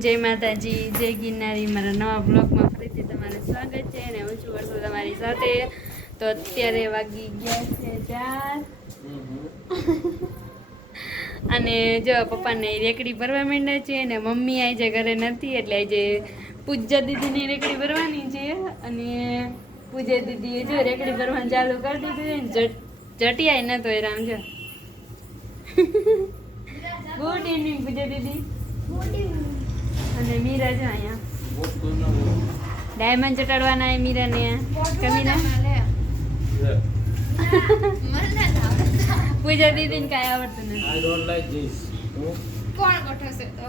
જય માતાજી જય ગિરનારી. મારા નવા બ્લોગમાં ફરીથી તમારું સ્વાગત છે અને હું છું વર્ષો તમારી સાથે. તો અત્યારે વાગી ગયા છે ચાર. અને જો પપ્પાને રેકડી ભરવા માંડ્યા છે અને મમ્મી આજે ઘરે નથી એટલે આજે પૂજા દીદીની રેકડી ભરવાની છે. અને પૂજા દીદીએ જો રેકડી ભરવાનું ચાલુ કરી દીધું છે જટિયાય નતો એ રામ જો. ગુડ ઇવનિંગ પૂજા દીદી. અને મીરા જો અહીંયા. ડાયમંડ ચટાડવાના એ મીરાને કમીના પૂજા દીદીને કાંઈ આવડતું નથી? કોણ ગોઠવશે તો?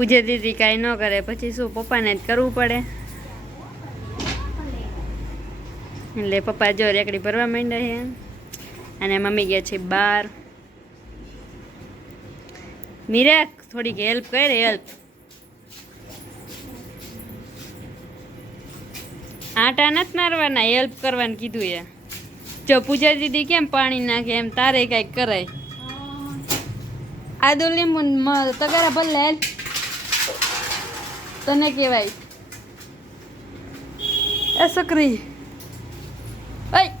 પૂજા દીદી કાંઈ ન કરે, પછી શું પપ્પાને જ કરવું પડે? એટલે પપ્પા જો રેકડી ભરવા માંડ્યા છે. અને મમ્મી ગયા છે બહાર. મીરા થોડીક હેલ્પ કરે હેલ્પ આટા નથી મારવાના હેલ્પ કરવાનું કીધું એ. જો પૂજા દીદી કેમ પાણી નાખે, એમ તારે કાંઈક કરાય. આદુ લીંબુ ને તગારા ભલે. હેલ્પ તને કહેવાય. એ છોકરી ઓય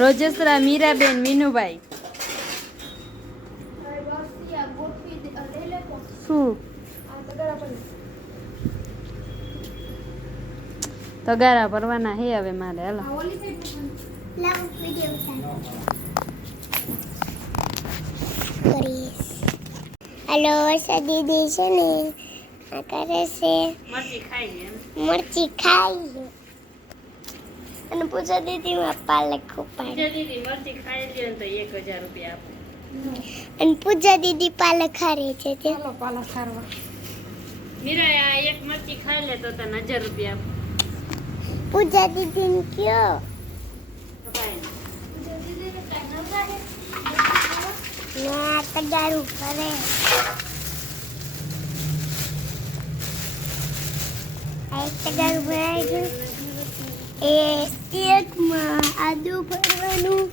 રોજસરા મીરાબેન મીનુભાઈ શું? તગારા ભરવાના હે હવે મારે હાલો. હેલો વર્ષા દીદી છે ને? આ કરે છે. મરચી ખાઈ અને પૂછો દીદી માં પાલક ઉપાડી. દીદી મરચી ખાઈ લ્યો તો એક હજાર રૂપિયા આપો. અને પૂજા દીદી પાલક ખારે છે તે. મીરા આ એક મરચી ખાઈ લે તો તને હજાર રૂપિયા આપો. પૂજા દીદી ને કયો. ના કરે ભરવાનું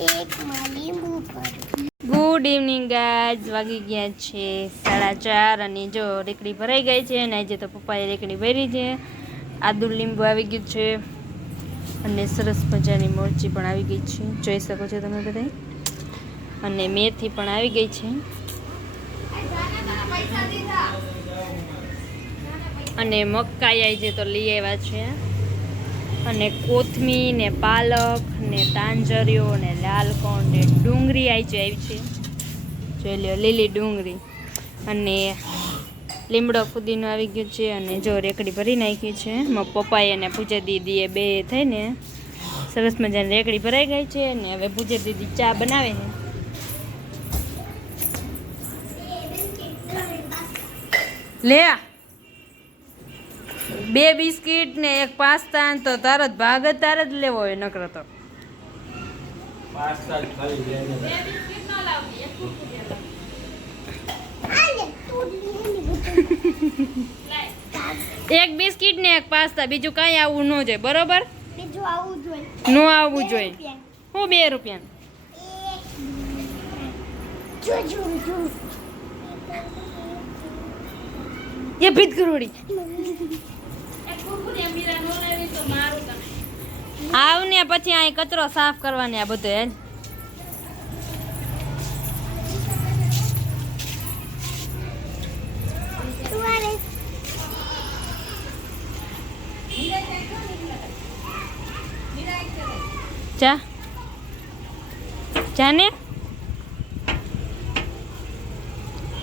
એકમાં લીંબુ ભરવાનું. ગુડ ઇવનિંગ ગાઈઝ, વાગી ગયા છે સાડા ચાર અને જો રેકડી ભરાઈ ગઈ છે અને આજે તો પપ્પાએ રેકડી ભરી છે. આદુ લીંબુ આવી ગયું છે અને સરસ મજાની મરચી પણ આવી ગઈ છે. જોઈ શકો છો તમે બધા અને મેથી પણ આવી ગઈ છે. અને મકાઈ આવી તો લઈ આવ્યા છે. અને કોથમી ને પાલક ને તાંજરીઓ ને લાલકોણ ને ડુંગળી આવી આવી છે. જોઈ લો લીલી ડુંગળી. અને લીમડો ફુદીનો આવી ગયો છે અને જો રેકડી ભરી નાખી છે. પપ્પાએ અને પૂજા દીદીએ બે થઈને સરસ મજાની રેકડી ભરાઈ ગઈ છે અને હવે પૂજા દીદી ચા બનાવે છે. લે. બે બિસ્કિટ ને એક પાસ્તા તો તારો ભાગ જ તારે જ લેવો હોય નકરો તો. એક બિસ્કિટ ને એક પાસ્તા બીજું કાંઈ આવવું ન જોઈએ બરોબર? બીજું આવું જોઈએ. ન આવવું જોઈએ. હું બે રૂપિયા જો જો જો એ ભીત કરોડી. આવ ને પછી અહીં કચરો સાફ કરવાની આ બધો તમારે જા. જાને.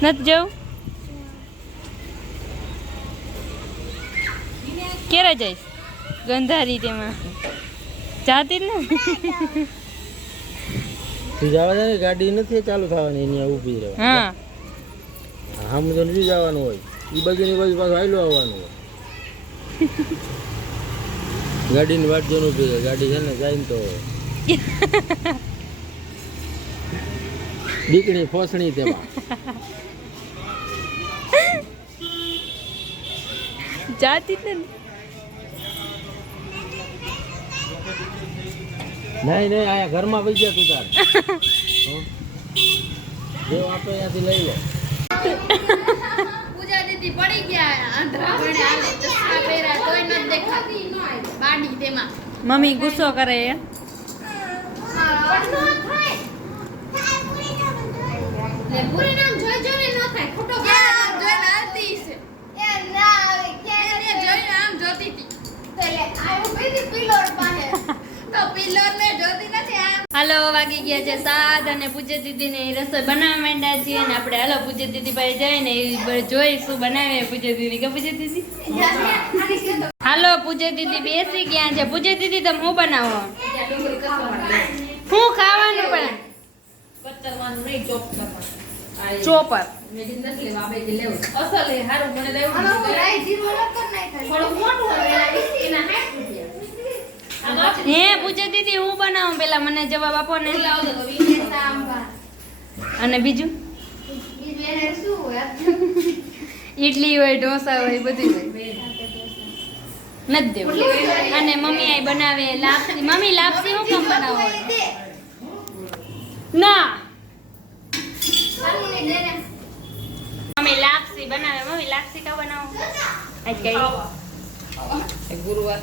નથી જવું? ક્યારે જઈશ ગંધારી તેમાં. જાતી જ ને તું જવા દે ગાડી નથી ચાલુ થવાની એની ઊભી રહે. હા. આમ તો નથી જવાનું હોય. એ બાજુની બાજુ પાછું આવેલું આવવાનું હોય. ગાડીની વાટ જોઈને ઊભી રહે. ગાડી છે ને જાય ને તો. દીકરી ફોસણી તેમાં. જાતી જ નથી. નહીં નહીં આયા ઘરમાં વહી ગયા તું તાર. જો આપે ત્યાંથી લઈ લો. પૂજા દીદી પડી ગયા ભણે હાલે ચશ્મા પહેર્યા તોય ન દેખાતી. બાડી તેમાં. મમ્મી ગુસ્સો કરે ન પૂરી નામ જોઈ જોઈને ન થાય. ખોટો ગાળો જોઈને હાલતી છે એ ના આવે કે જોઈને આમ જોતી હતી. તો લે આયો બીજી પિલોર પાસે તો પિલોર ને જોતી નથી આમ હાલો વાગી ગયા છે સાદ અને પૂજ્ય દીદીને રસોઈ બનાવવા માંડ્યા છીએ અને આપણે હાલો પૂજ્ય દીદી પાસે જઈને એ જોઈશું જોઈ શું બનાવે પૂજ્ય દીદી. કે પૂજ્ય દીદી? હાલો પૂજ્ય દીદી બેસી ગયા છે. પૂજ્ય દીદી તમે હું બનાવો? હું ખાવાનું પણ? ચોપર. નથી લેવા બે લેવું અસલ હારું મને થોડું મોટું હોય એના 20 એના 60 રૂપિયા હે, પૂજ્ય દીદી, હું બનાવું? પેલા મને જવાબ આપો ને. અને બીજું? ઇડલી હોય, ઢોસા હોય બધું હોય. નથી દેવું. અને મમ્મી આઈ બનાવે લાપસી. મમ્મી, લાપસી હું કેમ બનાવો ના. મમ્મી, લાપસી બનાવે. મમ્મી, લાપસી કા બનાવો? આજ કઈ. ગુરુવાર.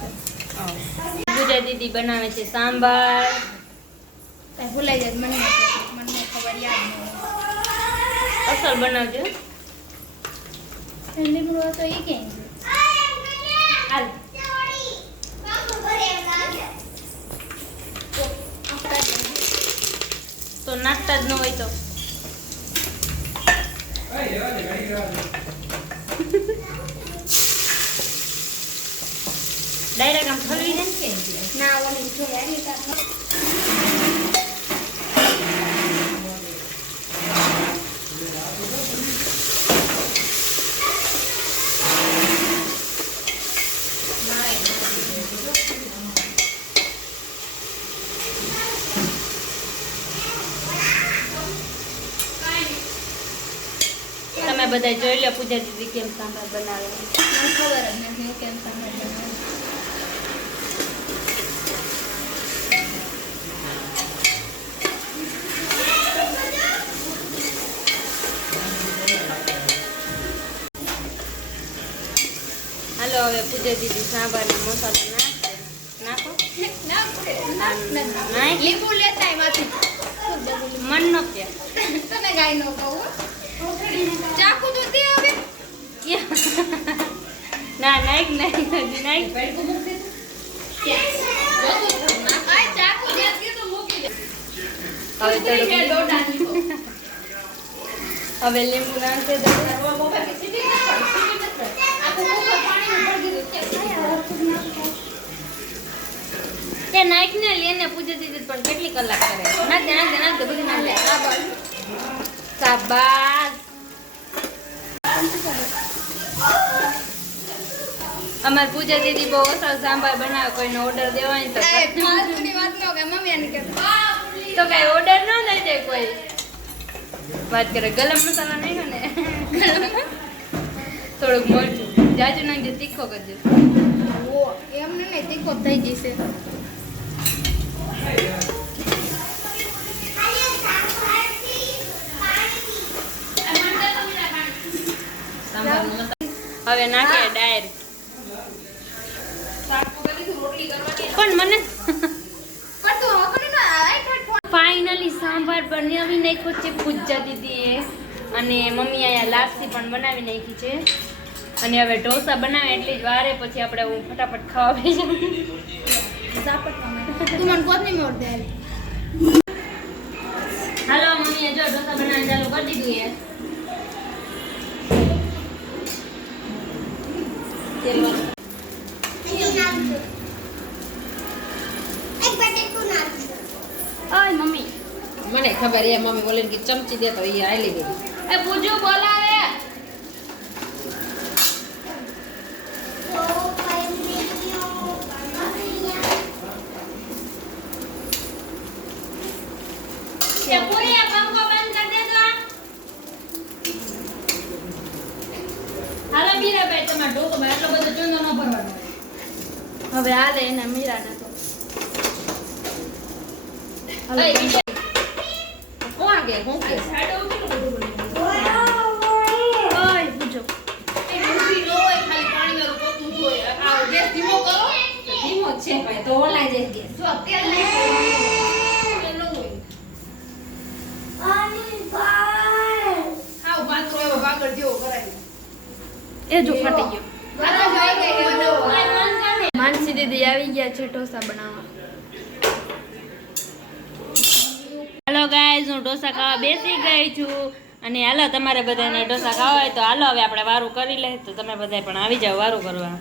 પૂજા દીદી બનાવે છે સાંભાર. કઈ ભૂલાઈ જાય મને મને ખબર યાદ નહીં અસલ બનાવજો. લીમડો તો એ કેમ હાલ. તો નાખતા જ ન હોય તો. ડાયરેક્ટ આમ ઠલવી ને કે ના ઓલી તમે બધા જોઈ લો પૂજા દીદી કેમ સાંભાર બનાવે ખબર જ નથી કેમ સાંભળ બનાવું હાલો હવે પૂજા દીદી સાંભાર ને મસાલો નાખો નાખો ના પડે ના નાખ. લીંબુ લેતા એમાંથી મન નો કે તને ગાય નો કહું ચાકુ તો દે હવે ના નાખ નાખ હજી નાખ આ ચાકુ દે દીધું મૂકી દે હવે છે થોડુંક દોડાની તો હવે લીંબુ નાખશે તે નાઈક ને લઈને પૂજા દીધી પણ કેટલી કલાક કરે? ના તે ના તે ના તે બધી ના લે સાબાસ અમાર પૂજા દીદી બહુ અસર સાંભાર બનાવે કોઈને ઓર્ડર દેવાય તો વાત ન કે મમ્મી એને કે તો કઈ ઓર્ડર ન દઈ દે કોઈ. વાત કરે ગરમ મસાલો નહીં ને? થોડુંક મરચું. જાજુ નાખજે તીખો કરજો. એમને તીખો થઈ જશે. હવે નાખે ડાયર. પણ મને સાંભાર બનાવી નાખ્યો છે પૂજા દીદીએ. અને મમ્મી અહીંયા લાપસી પણ બનાવી નાખી છે. અને હવે ઢોસા બનાવે એટલી જ વારે પછી આપણે હું ફટાફટ ખાવા બેસી તું મને કોથમી મોર દે હાલો મમ્મીએ જો ઢોસા બનાવવાનું ચાલુ કરી દીધું મમ્મી. મને ખબર એ મમ્મી બોલીને કે ચમચી દે તો એ હાલી ગઈ. એ પૂજુ બોલાવે કે પૂરી આ પંખો બંધ કરી દે તો હાલો મીરાબાઈ તમારે ઢોકમાં એટલો બધો ચૂંદો ન ભરવાનો હવે હાલે એના મીરાને તો અય, વિજય. કોણ કે કોણ કે ઓય પૂજો એ મૂકી ન હોય ખાલી પાણી વાળું હોય આ ગેસ ધીમો કરો તો છે ભાઈ ગેસ જો તેલ નહીં હાવ પાતળો એવો ભાગળ જેવો કરાય એ જો ફાટી ગયો મારા ભાઈ કે કે બનાવો માનસી દીદી આવી ગયા છે ઢોસા બનાવવા. હેલો ગાઈઝ હું ઢોસા ખાવા બેસી ગઈ છું. અને હાલો, તમારે બધાને ઢોસા ખાવા હોય તો હાલો, હવે આપણે વારું કરી લે તો તમે બધા પણ આવી જાઓ વારું કરવા.